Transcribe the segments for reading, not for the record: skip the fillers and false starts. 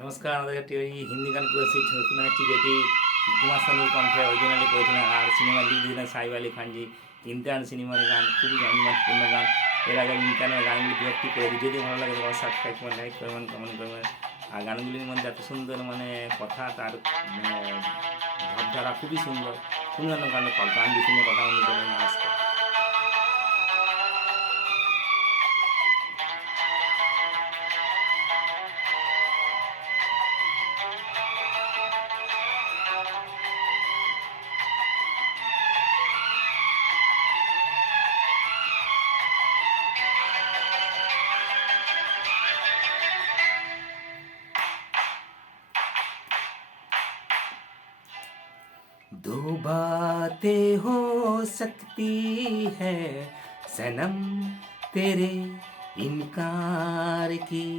নমস্কার। আমাদের একটি ওই হিন্দি গান করেছি ছবি একটি যেটি কুমার শানুর কণ্ঠে অরিজিনালি করেছিলেন, আর সিনেমা লিখ দিয়েছিলেন সাহেব আলী খানজি। ইমতিহান সিনেমার গান, খুবই জনমতপূর্ণ গান। এর আগে ইমতিহানের গানগুলি দু একটি করেছি, যদি ভালো লাগে তোমার সাবস্ক্রাইব করবেন, লাইক করবেন, কমেন্ট করবেন। আর গানগুলির মধ্যে এত সুন্দর কথা, তার ভাবধারা খুবই সুন্দর। সুন্দর গান গান দিয়ে শুনে কথা বলতে দেবেন। নমস্কার। दो बातें हो सकती है सनम तेरे इनकार की।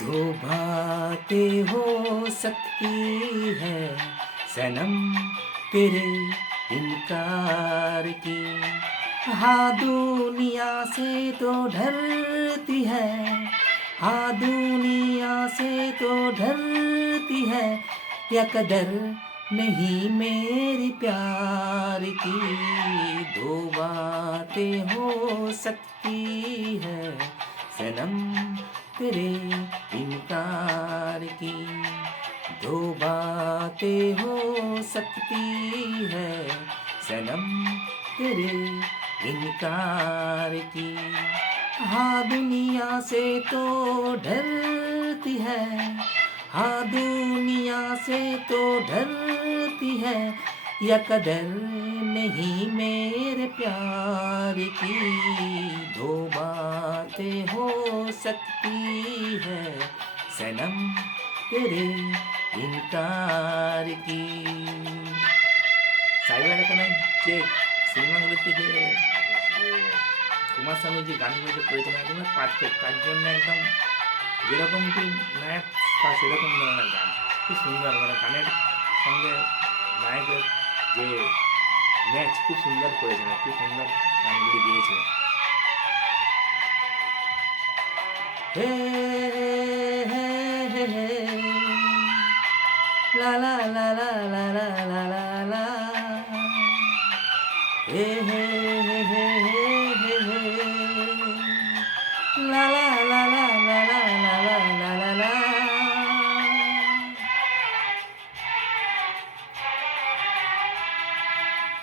दो बातें हो सकती है सनम तेरे इनकार की। हाँ दुनिया से तो डरती है, हाँ दुनिया से तो डरती है, या कदर नहीं मेरी प्यार की। दो बातें हो सकती है सनम तेरे इनकार की। दो बातें हो सकती है सनम तेरे इनकार की। हाँ दुनिया से तो डरती है, हाँ दुनिया से तो डरती है, या कदर नहीं मेरे प्यार की। दो बातें हो सकती है सनम तेरे इनकार की। সাইবার যে সিনেমাগুলোতে যে কুমার শানু যে গানগুলো যে করেছেন একদম পারফেক্ট, তার জন্য একদম যেরকম কি নায়ক বা সেরকম ধরনের গান, খুব সুন্দর। গানের সঙ্গে নায়কের যে ম্যাচ খুব সুন্দর করেছেন, খুব সুন্দর গানগুলি দিয়েছে। হে হে হে হে লা লা লা লা লা লা লা লা লা হে হে হে হে হে হে লা লা লা লা লা লা লা লা লা লা।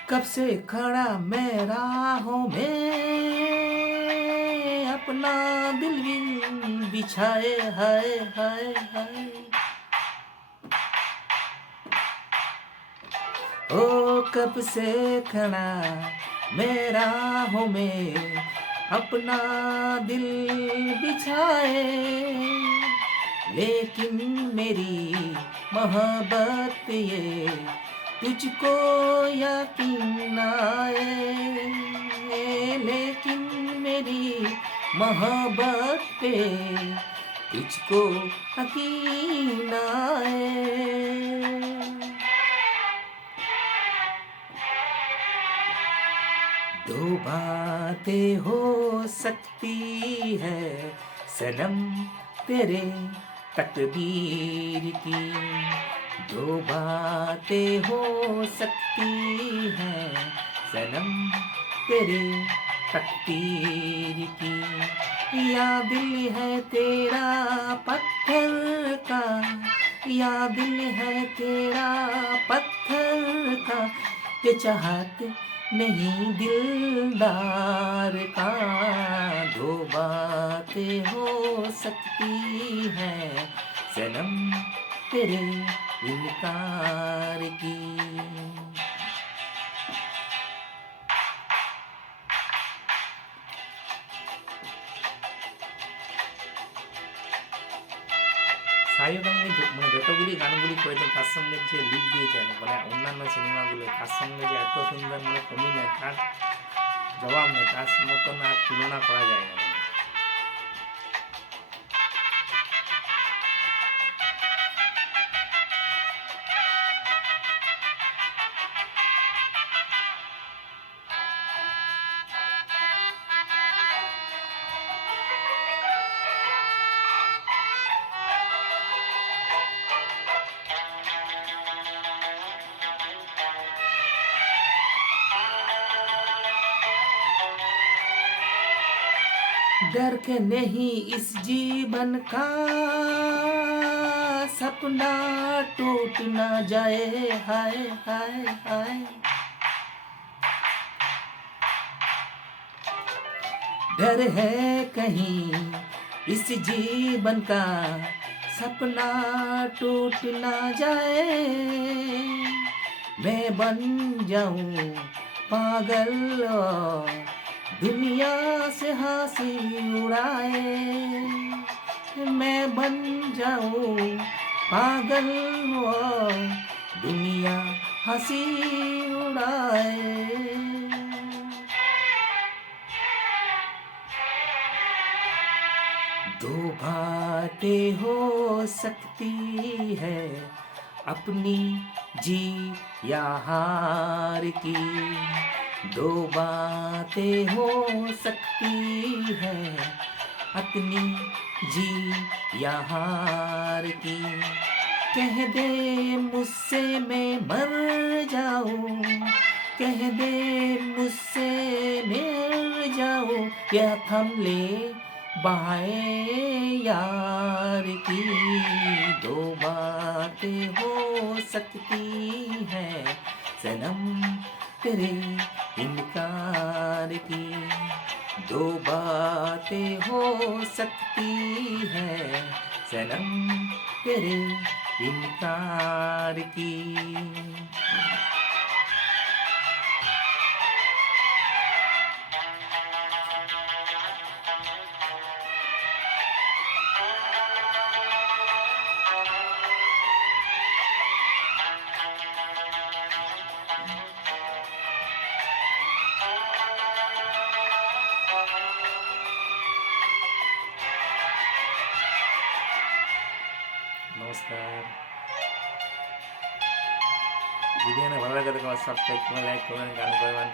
कब से खड़ा मैं राहों में, अपना दिल बिछाए हाय हाय हाय। ओ कब से खड़ा मैं राहों में, अपना दिल बिछाए, लेकिन मेरी मोहब्बत ये तुझको यकीन आए, लेकिन मेरी मोहब्बत पे तुझको यकीन आए। दो बातें हो सकती है सनम तेरे तकदीर की। दो बातें हो सकती है सनम तेरे तकदीर की। या दिल है तेरा पत्थर का, या दिल है तेरा पत्थर का, ये चाहत नहीं दिलदार का। दो बातें हो सकती है सनम तेरे इनकार की। সাহিব যতগুলি গানগুলি করেছেন তার সঙ্গে যে লিড দিয়েছেন, অন্যান্য সিনেমাগুলো তার সঙ্গে যে এত সুন্দর কমি নেই, তার জবাব নেই, তার মতন আর তুলনা করা যায় না। डर के नहीं इस जीवन का सपना टूट ना जाए, हाय हाय हाय। डर है कहीं इस जीवन का सपना टूट ना जाए, मैं बन जाऊं पागल और दुनिया से हंसी उड़ाए, मैं बन जाऊं पागल और दुनिया हंसी उड़ाए। दो बातें हो सकती है अपनी जी या हार की, दो बातें हो सकती है अपनी जी या हार की। कह दे मुझसे मैं मर जाऊं, कह दे मुझसे मर जाऊं, या थम ले बाहें यार की। दो बातें हो सकती है सनम तेरे इनकार की, दो बातें हो सकती है सनम तेरे इनकार की। নমস্কার। যদি এখানে ভালো লাগে তাহলে আমার সাবস্ক্রাইব করবেন, লাইক করবেন, গান করবেন,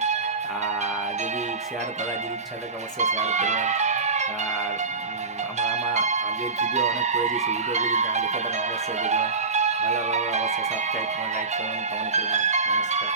আর যদি শেয়ার করার যদি ইচ্ছা থাকে অবশ্যই শেয়ার করবেন। আর আমার আমার আগের ভিডিও অনেক করেছি, সেই ভিডিওগুলি যদি না দেখে থাকেন অবশ্যই দেখবেন। ভালো ভালো অবশ্যই সাবস্ক্রাইব করবেন, লাইক করবেন, কমেন্ট করবেন। নমস্কার।